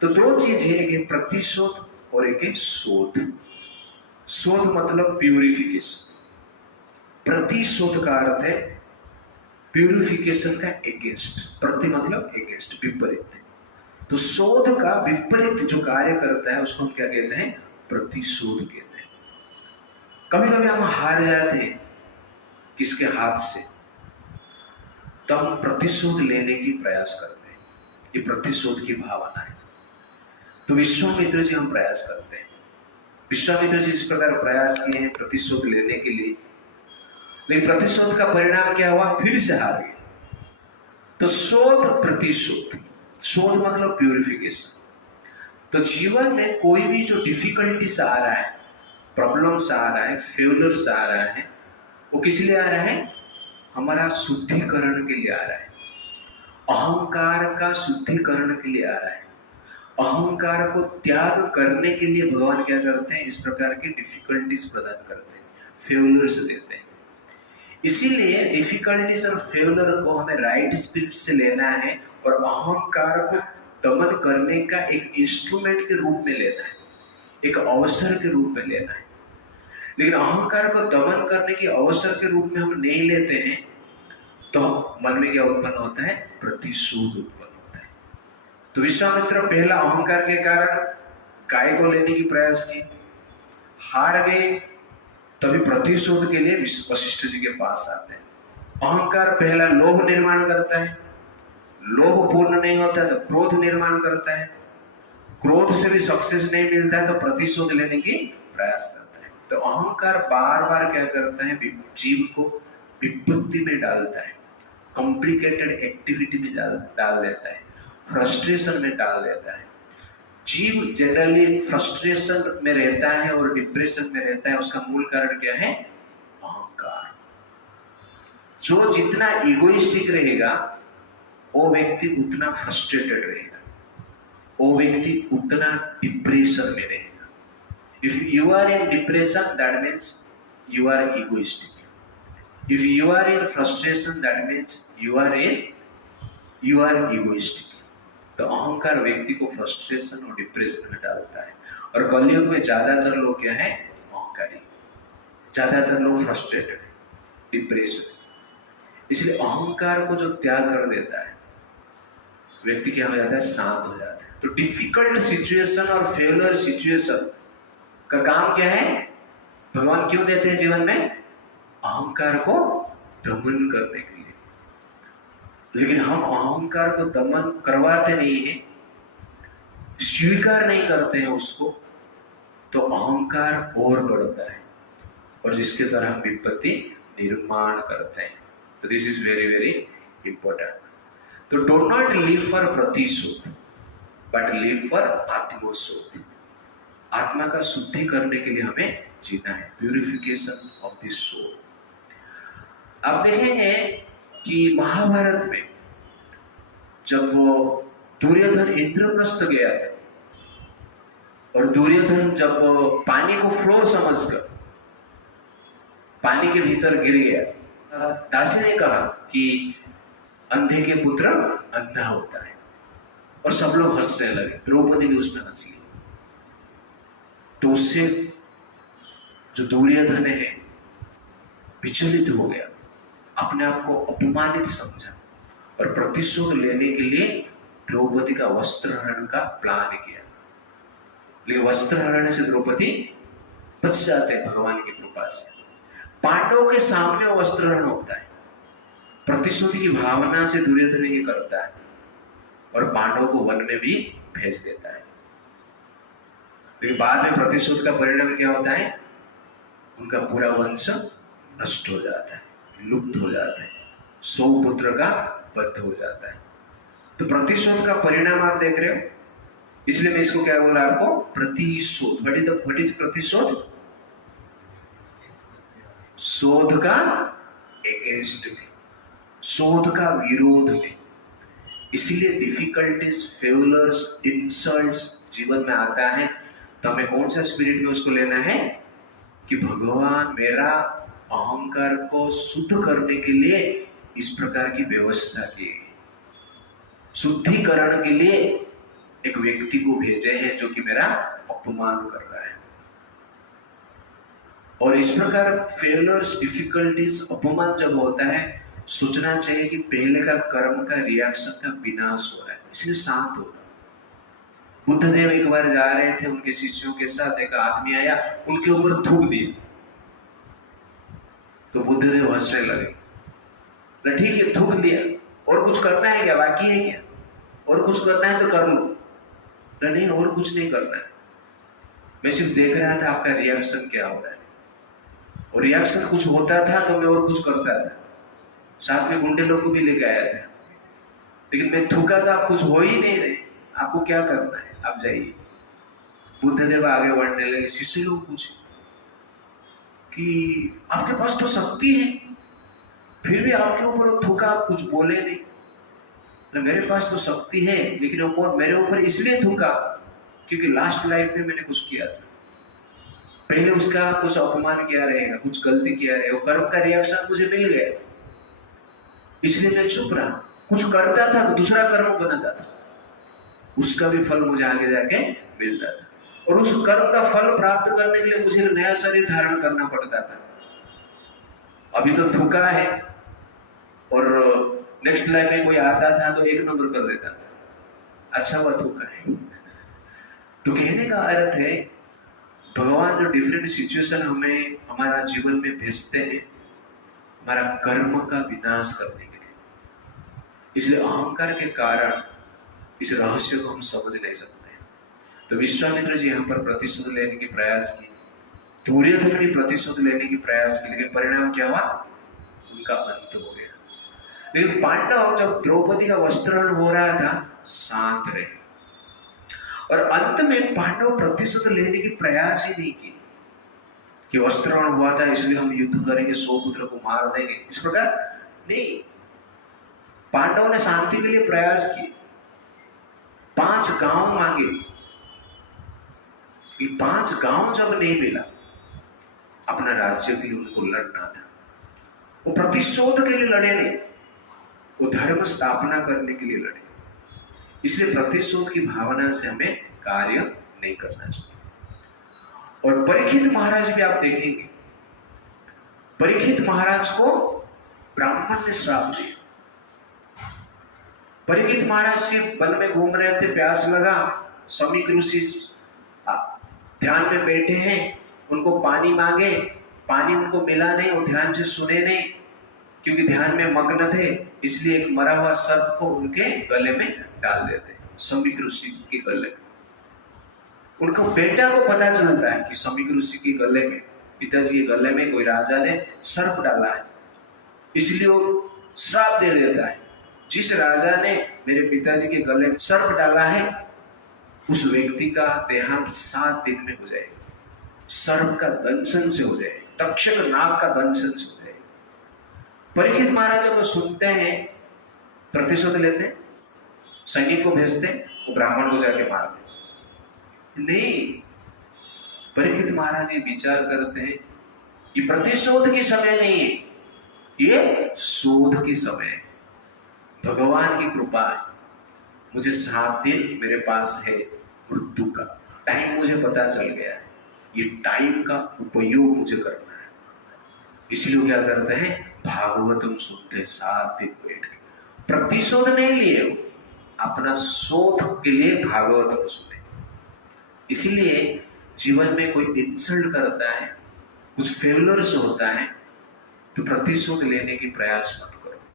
तो दो चीज है, एक है प्रतिशोध और एक है शोध। शोध मतलब प्यूरिफिकेशन, प्रतिशोध का अर्थ है प्यूरिफिकेशन का एगेंस्ट। प्रति मतलब एगेंस्ट, विपरीत। तो शोध का विपरीत जो कार्य करता है उसको हम क्या कहते हैं? प्रतिशोध कहते हैं। कभी कभी हम हार जाते हैं किसके हाथ से, तो हम प्रतिशोध लेने की प्रयास करते हैं। ये प्रतिशोध की भावना है। तो विश्वामित्र जी हम प्रयास करते हैं। विश्वामित्र जी इस प्रकार प्रयास किए हैं प्रतिशोध लेने के लिए, लेकिन प्रतिशोध का परिणाम क्या हुआ? फिर से हार गए। तो शोध प्रतिशोध, शोध मतलब प्यूरिफिकेशन। तो जीवन में कोई भी जो डिफिकल्टीज आ रहा है, प्रॉब्लम्स आ रहा है, फेलियर्स आ रहा है, वो किस लिए आ रहा है? हमारा शुद्धिकरण के लिए आ रहा है। अहंकार का शुद्धिकरण के लिए आ रहा है। अहंकार को त्याग करने के लिए भगवान क्या करते हैं? इस प्रकार की डिफिकल्टीज प्रदान करते हैं, फेलियर्स देते हैं। इसीलिए डिफिकल्टीज और फेलियर को हमें राइट स्पिरिट से लेना है और अहंकार को दमन करने का एक इंस्ट्रूमेंट के रूप में लेना है, एक अवसर के रूप में लेना है। लेकिन अहंकार को दमन करने के अवसर के रूप में हम नहीं लेते हैं तो मन में क्या उत्पन्न होता है? प्रतिशोध उत्पन्न होता है। तो विश्वामित्र पहला अहंकार के कारण गाय को लेने की प्रयास की, हार गए, तभी प्रतिशोध के लिए वशिष्ठ जी के पास आते हैं। अहंकार पहला लोभ निर्माण करता है, लोभ पूर्ण नहीं होता है तो क्रोध निर्माण करता है, क्रोध से भी सक्सेस नहीं मिलता है तो प्रतिशोध लेने की प्रयास करता है। तो अहंकार बार बार क्या करता है? जीव को विपत्ति में डालता है, कॉम्प्लिकेटेड एक्टिविटी में डाल देता है, फ्रस्ट्रेशन में डाल देता है। जीव जनरली फ्रस्ट्रेशन में रहता है और डिप्रेशन में रहता है, उसका मूल कारण क्या है? अहंकार। जो जितना इगोइस्टिक रहेगा वो व्यक्ति उतना फ्रस्ट्रेटेड रहेगा, वो व्यक्ति उतना डिप्रेशन में रहेगा। If you are in depression that means you are egoistic, if you are in frustration that means you are egoistic. तो अहंकार व्यक्ति को फ्रस्ट्रेशन और डिप्रेशन में डालता है। और कलयुग में ज्यादातर लोग क्या है? अहंकारी, ज्यादातर लोग फ्रस्ट्रेटेड, डिप्रेशन। इसलिए अहंकार को जो त्याग कर देता है व्यक्ति क्या हो जाता है? शांत हो जाता है। तो डिफिकल्ट सिचुएशन और फेलियर सिचुएशन का काम क्या है? भगवान क्यों देते हैं जीवन में? अहंकार को दमन करने के लिए। लेकिन हम अहंकार को दमन करवाते नहीं है, स्वीकार नहीं करते हैं उसको, तो अहंकार और बढ़ता है और जिसके द्वारा हम विपत्ति निर्माण करते हैं। तो this is very very important. तो डो नॉट लिव फॉर प्रतिशोध बट लिव फॉर आत्मशोध। आत्मा का शुद्धि करने के लिए हमें जीना है, प्यूरिफिकेशन ऑफ दिस सोल। आप देखेंगे कि महाभारत में जब वो दुर्योधन इंद्रप्रस्थ गया था और दुर्योधन जब पानी को फ्लो समझकर पानी के भीतर गिर गया, दासी ने कहा कि अंधे के पुत्र अंधा होता है और सब लोग हंसने लगे। द्रौपदी भी उसमें हंस ली। तो उससे जो दुर्योधन है विचलित हो गया, अपने आप को अपमानित समझा और प्रतिशोध लेने के लिए द्रौपदी का वस्त्रहरण का प्लान किया। लेकिन वस्त्रहरण से द्रौपदी बच जाते हैं भगवान की कृपा से। पांडवों के सामने वस्त्रहरण होता है, प्रतिशोध की भावना से दुर्योधन ये करता है और पांडवों को वन में भी भेज देता है। लेकिन बाद में प्रतिशोध का परिणाम क्या होता है? उनका पूरा वंश नष्ट हो जाता है, लुप्त हो जाता है, 100 पुत्र का वध हो जाता है। तो प्रतिशोध का परिणाम आप देख रहे हो, इसलिए मैं इसको क्या बोला आपको? प्रतिशोध। व्हाट इज प्रतिशोध? शोध का एगेंस्ट में, शोध का विरोध में। इसीलिए डिफिकल्टीज, फेलियर्स, इंसल्ट्स जीवन में आता है तो हमें कौन सा स्पिरिट में उसको लेना है कि भगवान मेरा अहंकार को शुद्ध करने के लिए इस प्रकार की व्यवस्था की, शुद्धिकरण के लिए एक व्यक्ति को भेजे हैं जो कि मेरा अपमान कर रहा है। और इस प्रकार फेलियर्स, डिफिकल्टीज, अपमान जब होता है, सोचना चाहिए कि पहले का कर्म का रिएक्शन का विनाश हो रहा है, इसलिए शांत होगा। बुद्धदेव एक बार जा रहे थे उनके शिष्यों के साथ, एक आदमी आया उनके ऊपर थूक दिया, तो बुद्धदेव हंसने लगे। ठीक है, थूक दिया, और कुछ करना है क्या, बाकी है क्या, और कुछ करना है तो कर लो। नहीं, और कुछ नहीं करना है, मैं सिर्फ देख रहा था आपका रिएक्शन क्या हो रहा है, और रिएक्शन कुछ होता था तो मैं और कुछ करता था, साथ में गुंडे लोग को भी लेके आया था, लेकिन मैं थूका था, आप कुछ हो ही नहीं रहे, आपको क्या करना है, आप जाइए। बुद्धदेव आगे बढ़ने लगे, शिष्य लोग पूछे कि आपके पास तो शक्ति है, फिर भी आपके ऊपर थूका, आप कुछ बोले नहीं। तो मेरे पास तो शक्ति है, लेकिन वो मेरे ऊपर इसलिए थूका क्योंकि लास्ट लाइफ में मैंने कुछ किया था, पहले उसका कुछ अपमान किया रहेगा, कुछ गलती किया रहेगा, वो कर्म का रिएक्शन मुझे मिल गया, इसलिए मैं चुप रहा। कुछ करता था तो दूसरा कर्म बनाता था, उसका भी फल मुझे आगे जाके मिलता था, और उस कर्म का फल प्राप्त करने के लिए मुझे एक नया शरीर धारण करना पड़ता था। अभी तो थूका है, और नेक्स्ट लाइफ में कोई आता था तो एक नंबर कर देता था, अच्छा हुआ थूका है। तो कहने का अर्थ है, भगवान जो डिफरेंट सिचुएशन हमें हमारा जीवन में भेजते हैं, हमारा कर्म का विनाश करने के लिए। इसलिए अहंकार के कारण इस रहस्य को हम समझ नहीं सकते। तो विश्वामित्र जी यहाँ पर प्रतिशोध लेने की प्रयास की, दुर्योधन भी प्रतिशोध लेने की प्रयास की, लेकिन परिणाम क्या हुआ, उनका अंत हो गया। लेकिन पांडव जब द्रौपदी का वस्त्रहरण हो रहा था, शांत रहे, और अंत में पांडव प्रतिशोध लेने की प्रयास ही नहीं की कि वस्त्रहरण हुआ था इसलिए हम युद्ध करेंगे, 100 पुत्र को मार देंगे, इस प्रकार नहीं। पांडव ने शांति के लिए प्रयास किए, 5 गांव मांगे, 5 गांव जब नहीं मिला, अपना राज्य के लिए उनको लड़ना था। वो प्रतिशोध के लिए लड़े नहीं, वो धर्म स्थापना करने के लिए लड़े। इसलिए प्रतिशोध की भावना से हमें कार्य नहीं करना चाहिए। और परीक्षित महाराज भी आप देखेंगे, परीक्षित महाराज को ब्राह्मण ने श्राप दिया। परीक्षित महाराज सिर्फ वन में घूम रहे थे, प्यास लगा, समीक ऋषि ध्यान में बैठे हैं, उनको पानी मांगे, पानी उनको मिला नहीं, वो ध्यान से सुने नहीं, क्योंकि ध्यान में मग्न थे, इसलिए एक मरा हुआ सर्प को उनके गले में डाल देते, समीक ऋषि के गले में। उनको बेटा को पता चलता है कि समीक ऋषि के गले में, पिताजी के गले में कोई राजा ने सर्प डाला है, इसलिए वो श्राप दे देता है, जिस राजा ने मेरे पिताजी के गले में सर्प डाला है, उस व्यक्ति का देहांत 7 दिन में हो जाएगा, सर्प का दंशन से हो जाएगा, तक्षक नाग का दंशन से हो जाएगा। परीक्षित महाराज जब सुनते हैं, प्रतिशोध लेते, सैनिक को भेजते, वो ब्राह्मण को जाके मारते। नहीं, परीक्षित महाराज ये विचार करते हैं, ये प्रतिशोध की समय नहीं है, ये शोध की समय है। भगवान की कृपा है, मुझे 7 दिन मेरे पास है, मृत्यु का टाइम मुझे पता चल गया है, ये टाइम का उपयोग मुझे करना है। इसलिए क्या करते हैं, भागवतम सुनते 7 दिन बैठ के, प्रतिशोध नहीं लिए, वो अपना शोध के लिए भागवतम सुने। इसीलिए जीवन में कोई इंसल्ट करता है, कुछ फेलियर्स होता है, तो प्रतिशोध लेने की प्रयास मत